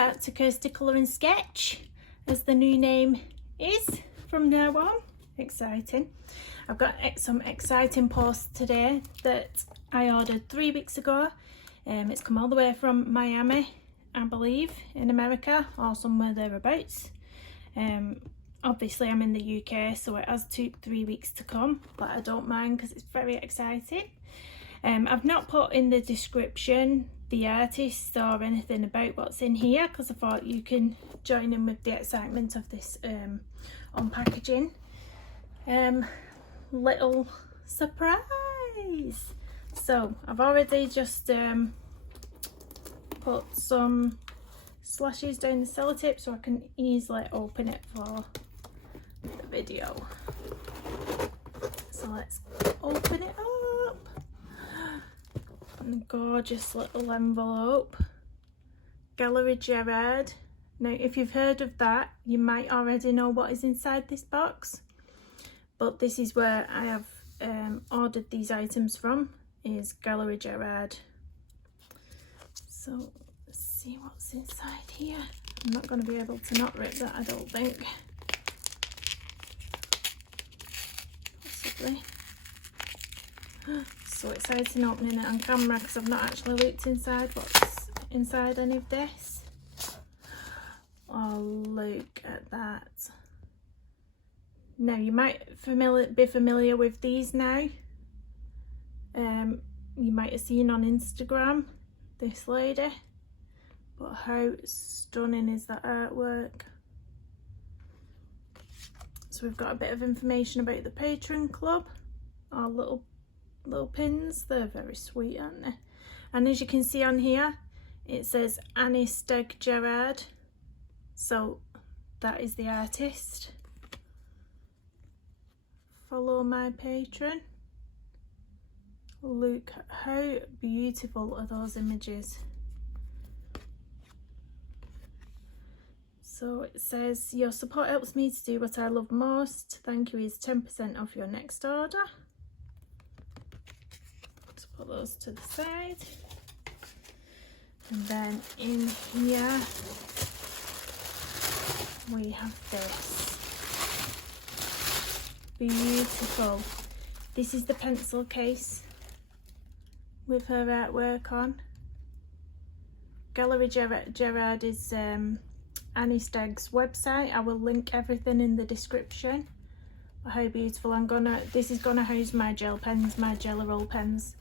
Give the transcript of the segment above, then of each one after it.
back to Kirsty Colour and Sketch, as the new name is from now on. Exciting. I've got some exciting posts today that I ordered 3 weeks ago. It's come all the way from Miami, I believe, in America, or somewhere thereabouts. Obviously I'm in the UK, so it has took 3 weeks to come, but I don't mind because it's very exciting. I've not put in the description the artist or anything about what's in here, because I thought you can join in with the excitement of this unpackaging. Little surprise. So I've already just put some slashes down the sellotape so I can easily open it for the video. So let's open it up. And a gorgeous little envelope. Gallery Gerard. Now if you've heard of that, you might already know what is inside this box, but this is where I have ordered these items from, is Gallery Gerard. So let's see what's inside here. I'm not going to be able to not rip that, I don't think. Possibly. So exciting opening it on camera because I've not actually looked inside what's inside any of this. Oh, look at that. Now you might be familiar with these now. You might have seen on Instagram this lady, but how stunning is that artwork? So we've got a bit of information about the Patron Club, our little pins. They're very sweet, aren't they? And as you can see on here, it says STEGG Gerard, so that is the artist. Follow my patron. Look how beautiful are those images. So it says, your support helps me to do what I love most. Thank you is 10% off your next order. Let's put those to the side. And then in here we have this. Beautiful. This is the pencil case with her artwork on. Gallery Gerard is Annie Stegg's website. I will link everything in the description. But how beautiful. This is gonna house my gel pens, my Jelly Roll pens,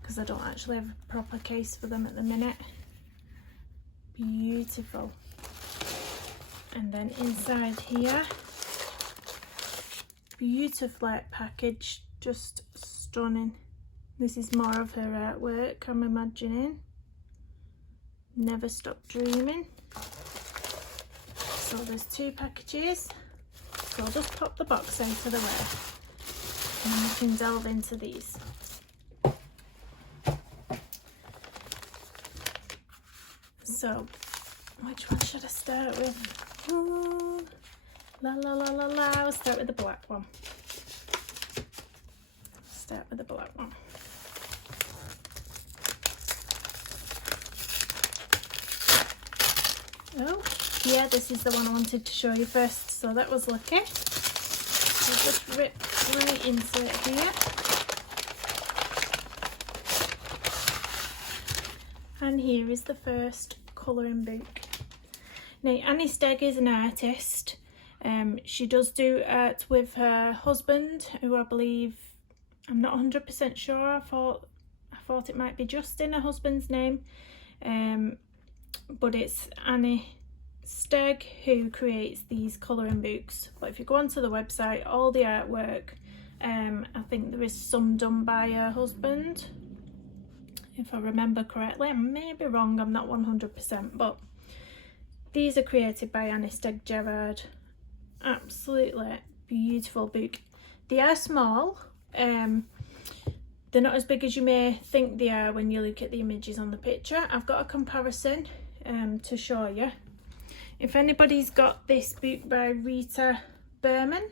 because I don't actually have a proper case for them at the minute. Beautiful. And then inside here, beautifully packaged, just stunning. This is more of her artwork, I'm imagining. Never Stop Dreaming. So there's 2 packages. So I'll just pop the box out of the way and we can delve into these. So which one should I start with? Ooh, la la la la la. I'll start with the black one. Start with the black one. Oh, yeah, this is the one I wanted to show you first, so that was lucky. I'll just rip right into it here. And here is the first colouring book. Now, Annie Stegg is an artist. She does do art with her husband, who I believe, I'm not 100% sure, I thought it might be Justin, her husband's name. But it's Annie Stegg who creates these colouring books. But if you go onto the website, all the artwork, I think there is some done by her husband, if I remember correctly. I may be wrong, I'm not 100%, but these are created by Annie Stegg Gerard. Absolutely beautiful book. They are small. They're not as big as you may think they are when you look at the images on the picture. I've got a comparison to show you. If anybody's got this book by Rita Berman,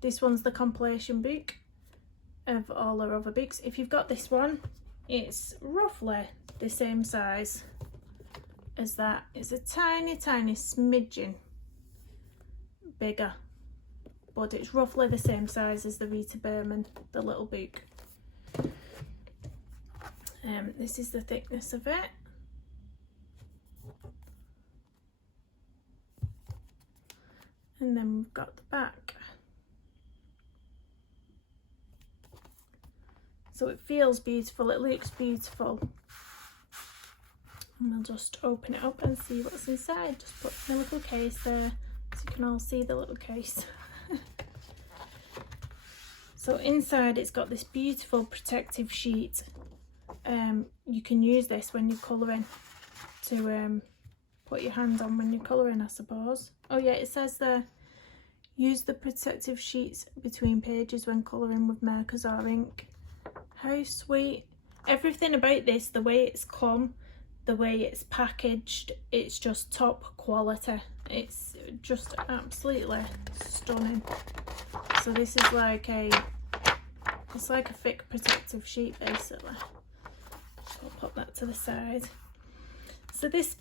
this one's the compilation book of all her other books. If you've got this one, it's roughly the same size as that. It's a tiny smidgen bigger, but it's roughly the same size as the Rita Berman, the little book. This is the thickness of it. And then we've got the back. So it feels beautiful, it looks beautiful. And we'll just open it up and see what's inside. Just put the little case there so you can all see the little case. So inside it's got this beautiful protective sheet. You can use this when you're colouring to put your hand on when you're colouring, I suppose. Oh yeah, it says there, use the protective sheets between pages when colouring with markers or ink. How sweet. Everything about this, the way it's come, the way it's packaged, it's just top quality. It's just absolutely stunning. So this is like it's like a thick protective sheet basically. So I'll pop that to the side. So this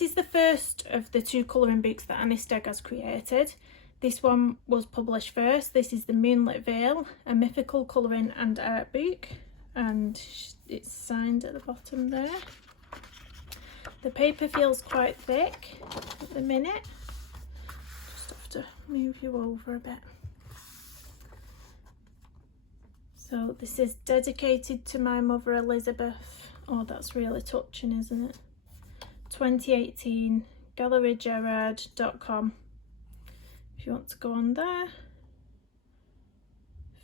is the first of the 2 colouring books that Annie Stegg has created. This one was published first. This is the Moonlit Vale, a mythical colouring and art book, and it's signed at the bottom there. The paper feels quite thick at the minute. Just have to move you over a bit. So this is dedicated to my mother Elizabeth. Oh, that's really touching, isn't it? 2018, gallerygerard.com. If you want to go on there.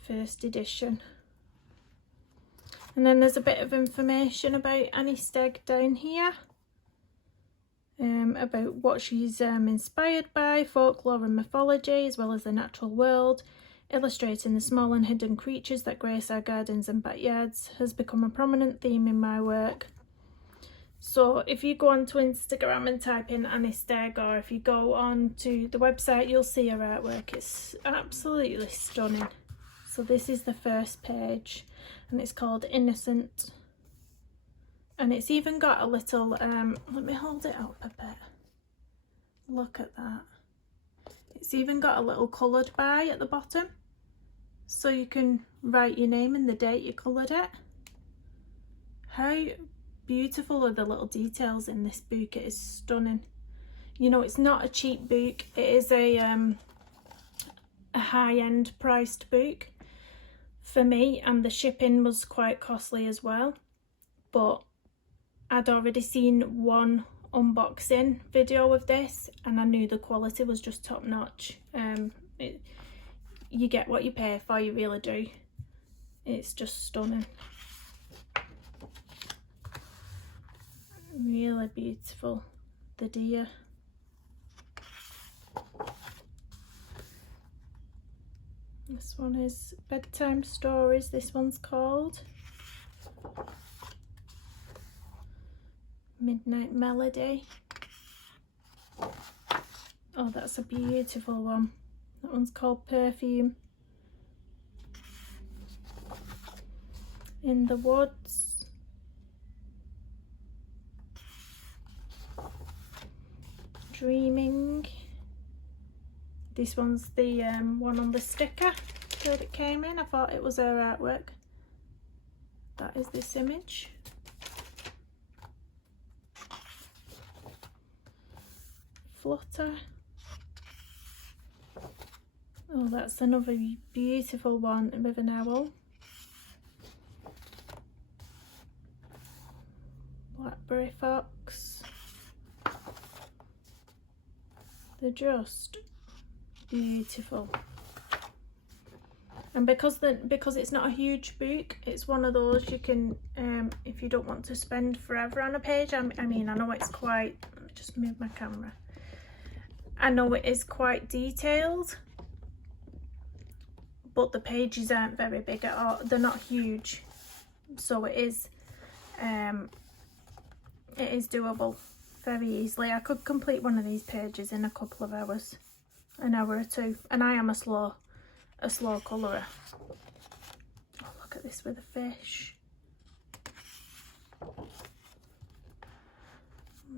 First edition. And then there's a bit of information about Annie Stegg down here. About what she's inspired by, folklore and mythology, as well as the natural world. Illustrating the small and hidden creatures that grace our gardens and backyards has become a prominent theme in my work. So if you go onto Instagram and type in Annie Stegg, or if you go on to the website, you'll see her artwork. It's absolutely stunning. So this is the first page, and it's called Innocent. And it's even got a little, let me hold it up a bit. Look at that. It's even got a little coloured by at the bottom, so you can write your name and the date you coloured it. How beautiful are the little details in this book. It is stunning. You know, it's not a cheap book. It is a high-end priced book for me, and the shipping was quite costly as well. But I'd already seen one unboxing video of this and I knew the quality was just top notch. You get what you pay for, you really do. It's just stunning. Really beautiful. The deer. This one is Bedtime Stories, this one's called. Midnight Melody. Oh, that's a beautiful one. That one's called Perfume. In the Woods. Dreaming. This one's the one on the sticker that it came in. I thought it was her artwork. That is this image. Flutter. Oh, that's another beautiful one with an owl. Blackberry Fox. They're just beautiful. And because it's not a huge book, it's one of those you can, if you don't want to spend forever on a page. I mean, I know it's quite, let me just move my camera. I know it is quite detailed, but the pages aren't very big at all. They're not huge, so it is doable very easily. I could complete one of these pages in a couple of hours, an hour or two, and I am a slow colourer. Oh, look at this with a fish.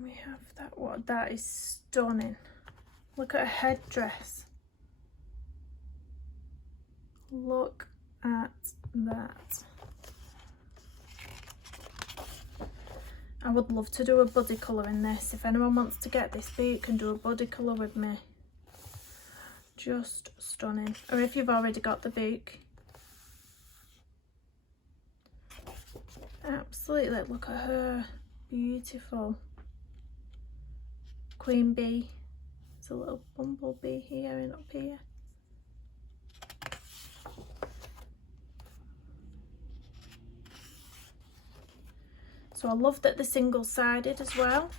We have that one. That is stunning. Look at her headdress. Look at that. I would love to do a body colour in this. If anyone wants to get this book and do a body colour with me. Just stunning. Or if you've already got the book. Absolutely, look at her. Beautiful. Queen bee. There's a little bumblebee here and up here. So I love that they're single-sided as well,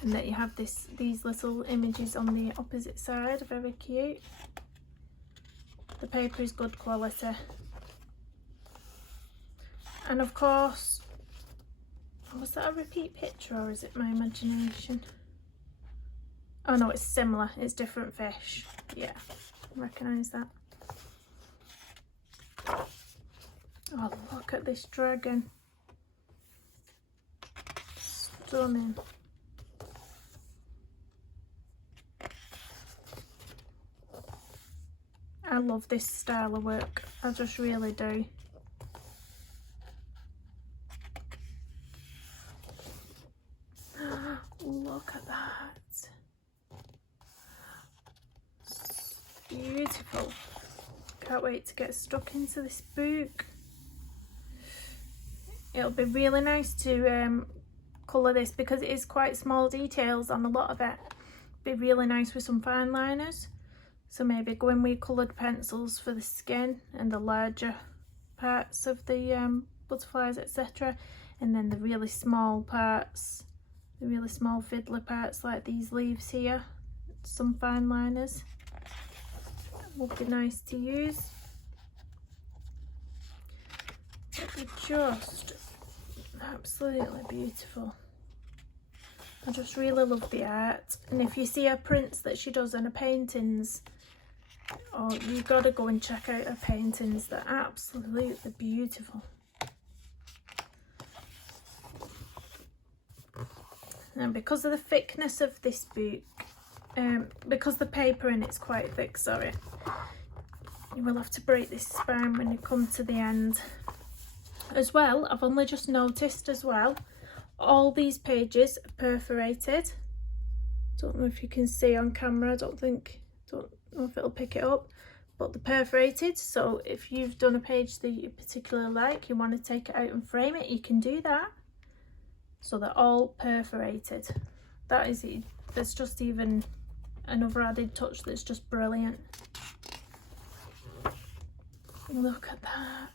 and that you have these little images on the opposite side. Very cute. The paper is good quality, and of course, was that a repeat picture or is it my imagination? Oh no, it's similar. It's different fish. Yeah, I recognise that. Oh, look at this dragon. Stunning. I love this style of work. I just really do. Look at that. Beautiful. Can't wait to get stuck into this book. It'll be really nice to colour this because it is quite small details on a lot of it. Be really nice with some fine liners. So maybe go in with coloured pencils for the skin and the larger parts of the butterflies, etc. And then the really small parts, the really small fiddler parts like these leaves here. Some fine liners would be nice to use. It'd be just absolutely beautiful. I just really love the art, and if you see her prints that she does in her paintings, oh, you've got to go and check out her paintings. They're absolutely beautiful. And because of the thickness of this book, because the paper in it's quite thick, sorry, you will have to break this spine when you come to the end. As well, I've only just noticed as well, all these pages are perforated. Don't know if you can see on camera, don't know if it'll pick it up, but they're perforated. So if you've done a page that you particularly like, you want to take it out and frame it, you can do that. So they're all perforated. That is it. There's just even another added touch that's just brilliant. Look at that.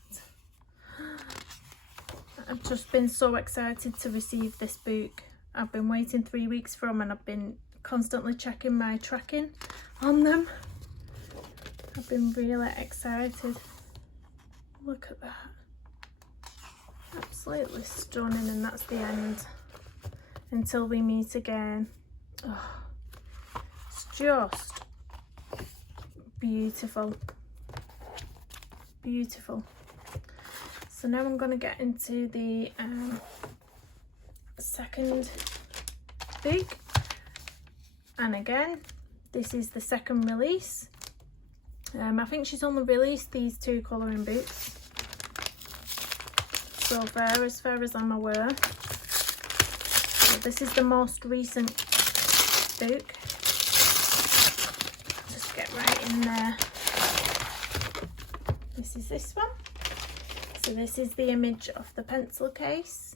I've just been so excited to receive this book. I've been waiting 3 weeks for them, and I've been constantly checking my tracking on them. I've been really excited. Look at that. Absolutely stunning, and that's the end. Until we meet again. Oh, it's just beautiful. Beautiful. So now I'm going to get into the second book, and again this is the second release. I think she's only released these 2 colouring books so far as I'm aware. So this is the most recent book. Just get right in there. This is this one. So this is the image of the pencil case,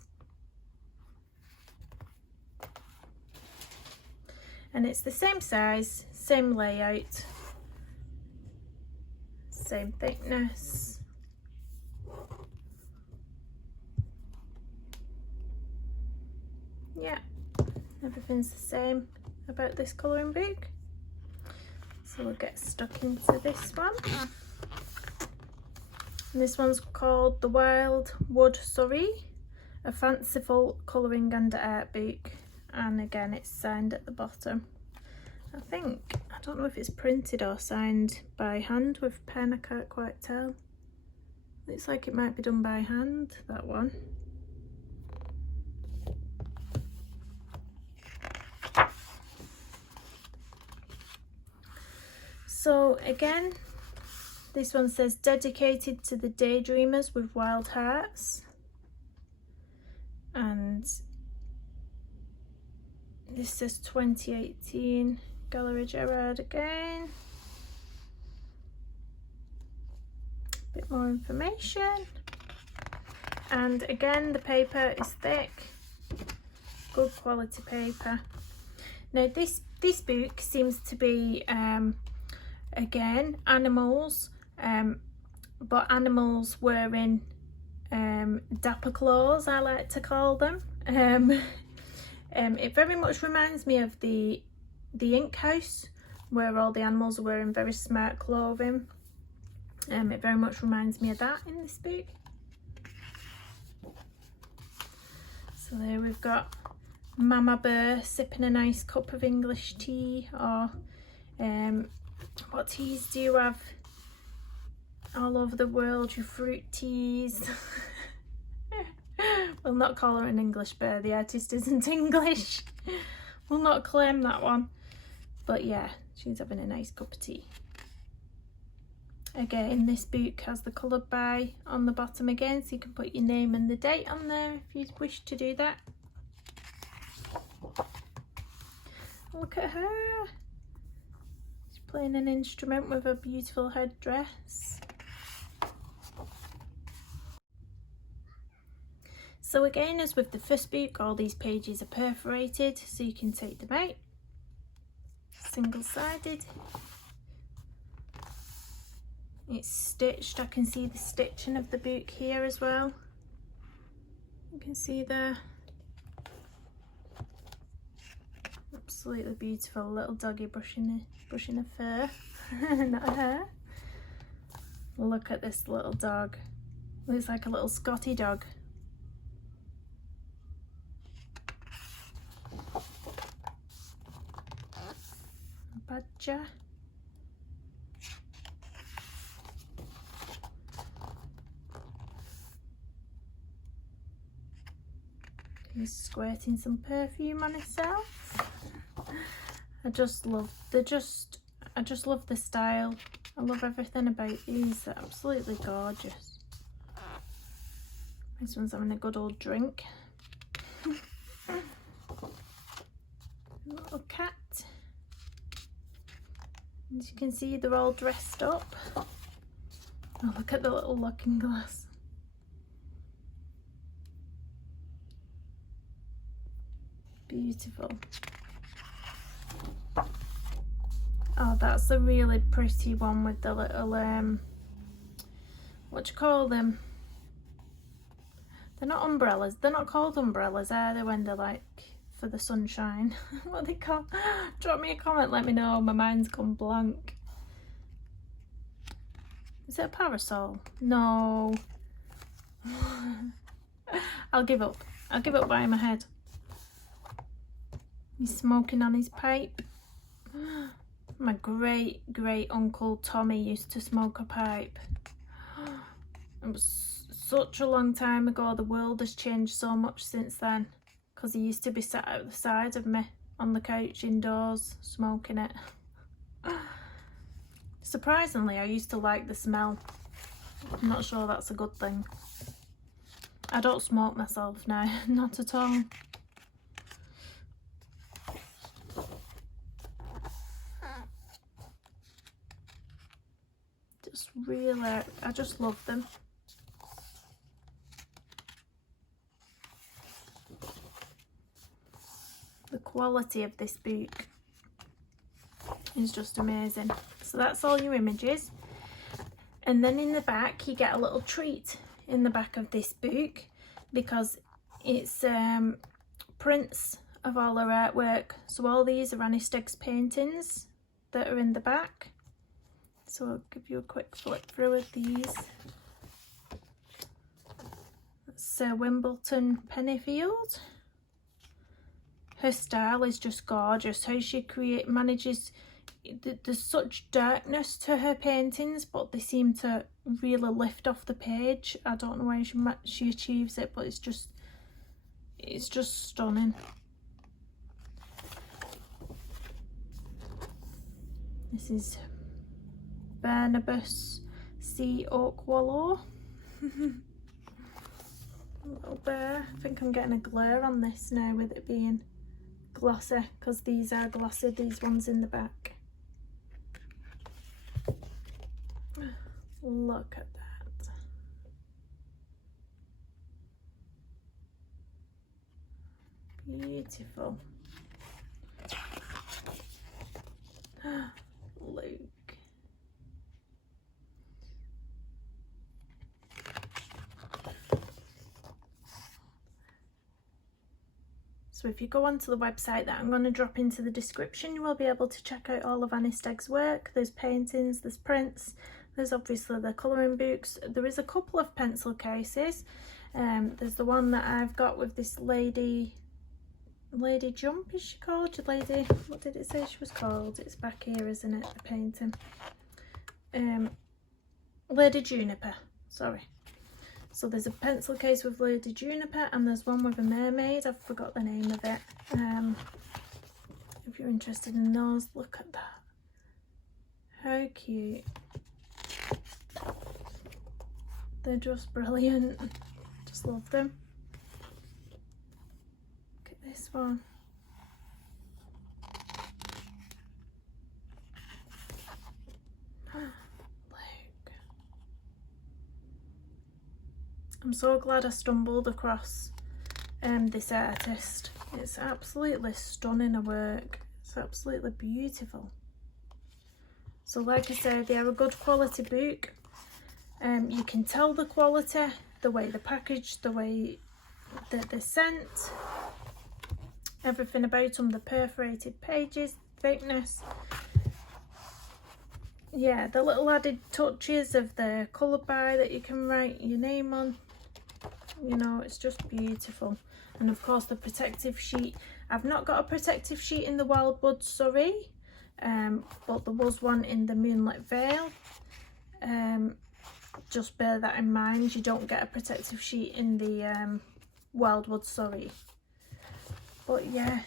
and it's the same size, same layout, same thickness. Yeah, everything's the same about this colouring book. So we'll get stuck into this one. And this one's called the WILDWOOD SOIRÉE, a fanciful colouring and art book, and again it's signed at the bottom. I don't know if it's printed or signed by hand with pen, I can't quite tell. Looks like it might be done by hand, that one. So again, this one says dedicated to the daydreamers with wild hearts, and this says 2018 Gallery Gerard again. A bit more information, and again the paper is thick, good quality paper. Now this book seems to be again animals, but animals wearing dapper clothes, I like to call them. It very much reminds me of the Ink House, where all the animals are wearing very smart clothing. It very much reminds me of that in this book. So there we've got Mama Bear sipping a nice cup of English tea, or what teas do you have all over the world? Your fruit teas. We'll not call her an English bear, the artist isn't English. We'll not claim that one. But yeah, she's having a nice cup of tea. Again, this book has the coloured by on the bottom again, so you can put your name and the date on there if you wish to do that. Look at her. She's playing an instrument with a beautiful headdress. So again, as with the first book, all these pages are perforated, so you can take them out. Single-sided. It's stitched. I can see the stitching of the book here as well. You can see there. Absolutely beautiful. Little doggy brushing a fur, not a hair. Look at this little dog. Looks like a little Scotty dog. A badger. He's squirting some perfume on himself. I just love the style. I love everything about these. They're absolutely gorgeous. This one's having a good old drink. Little cat. As you can see, they're all dressed up. Oh, look at the little looking glass. Beautiful. Oh, that's a really pretty one with the little what do you call them? They're not umbrellas. They're not called umbrellas, are they, when they're like for the sunshine? What are they called? Drop me a comment, let me know. My mind's gone blank. Is it a parasol? No. I'll give up. I'll give up by my head. He's smoking on his pipe. My great uncle Tommy used to smoke a pipe. It was such a long time ago. The world has changed so much since then, because he used to be sat out the side of me on the couch indoors smoking it. Surprisingly, I used to like the smell. I'm not sure that's a good thing. I don't smoke myself now, not at all. Really, I just love them. The quality of this book is just amazing. So that's all your images, and then in the back you get a little treat in the back of this book, because it's prints of all her artwork. So all these are Annie Stegg's paintings that are in the back. So I'll give you a quick flip through of these. That's Wimbledon Pennyfield. Her style is just gorgeous. How she manages, there's such darkness to her paintings, but they seem to really lift off the page. I don't know how she achieves it, but it's just stunning. Barnabas Sea Oak Wallow. Little bear. I think I'm getting a glare on this now with it being glossy, because these are glossy, these ones in the back. Look at that. Beautiful. Luke. So if you go onto the website that I'm going to drop into the description, you will be able to check out all of Annie Stegg's work. There's paintings, there's prints, there's obviously the colouring books. There is a couple of pencil cases. There's the one that I've got with this lady Jump, is she called? Lady, what did it say she was called? It's back here, isn't it, the painting? Lady Juniper, sorry. So there's a pencil case with Lady Juniper, and there's one with a mermaid. I've forgot the name of it. If you're interested in those, look at that. How cute. They're just brilliant. Just love them. Look at this one. I'm so glad I stumbled across this artist. It's absolutely stunning her work. It's absolutely beautiful. So like I said, they are a good quality book. You can tell the quality, the way they're packaged, the way that they're sent, everything about them, the perforated pages, thickness. Yeah, the little added touches of the colour bar that you can write your name on. You know, it's just beautiful. And of course the protective sheet. I've not got a protective sheet in the WILDWOOD SOIRÉE, but there was one in the MOONLIT VALE. Just bear that in mind, you don't get a protective sheet in the WILDWOOD SOIRÉE. But yeah,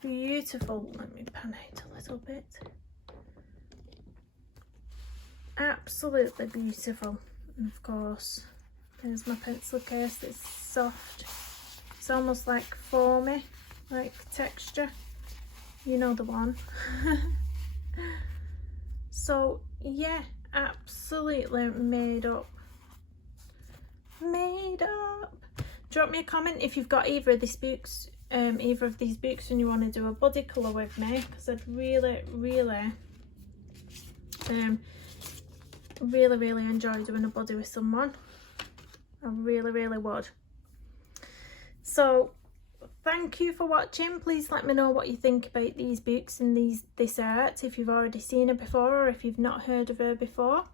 beautiful. Let me pan out a little bit. Absolutely beautiful. And of course, there's my pencil case. It's soft. It's almost like foamy, like texture. You know the one. So yeah, absolutely made up. Made up. Drop me a comment if you've got either of these books, and you want to do a body colour with me, because I'd really enjoy doing a body with someone. I really would. So thank you for watching. Please let me know what you think about these books and this art, if you've already seen her before or if you've not heard of her before.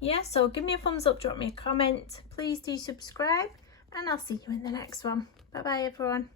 Yeah, so give me a thumbs up, drop me a comment, please do subscribe, and I'll see you in the next one. Bye bye everyone.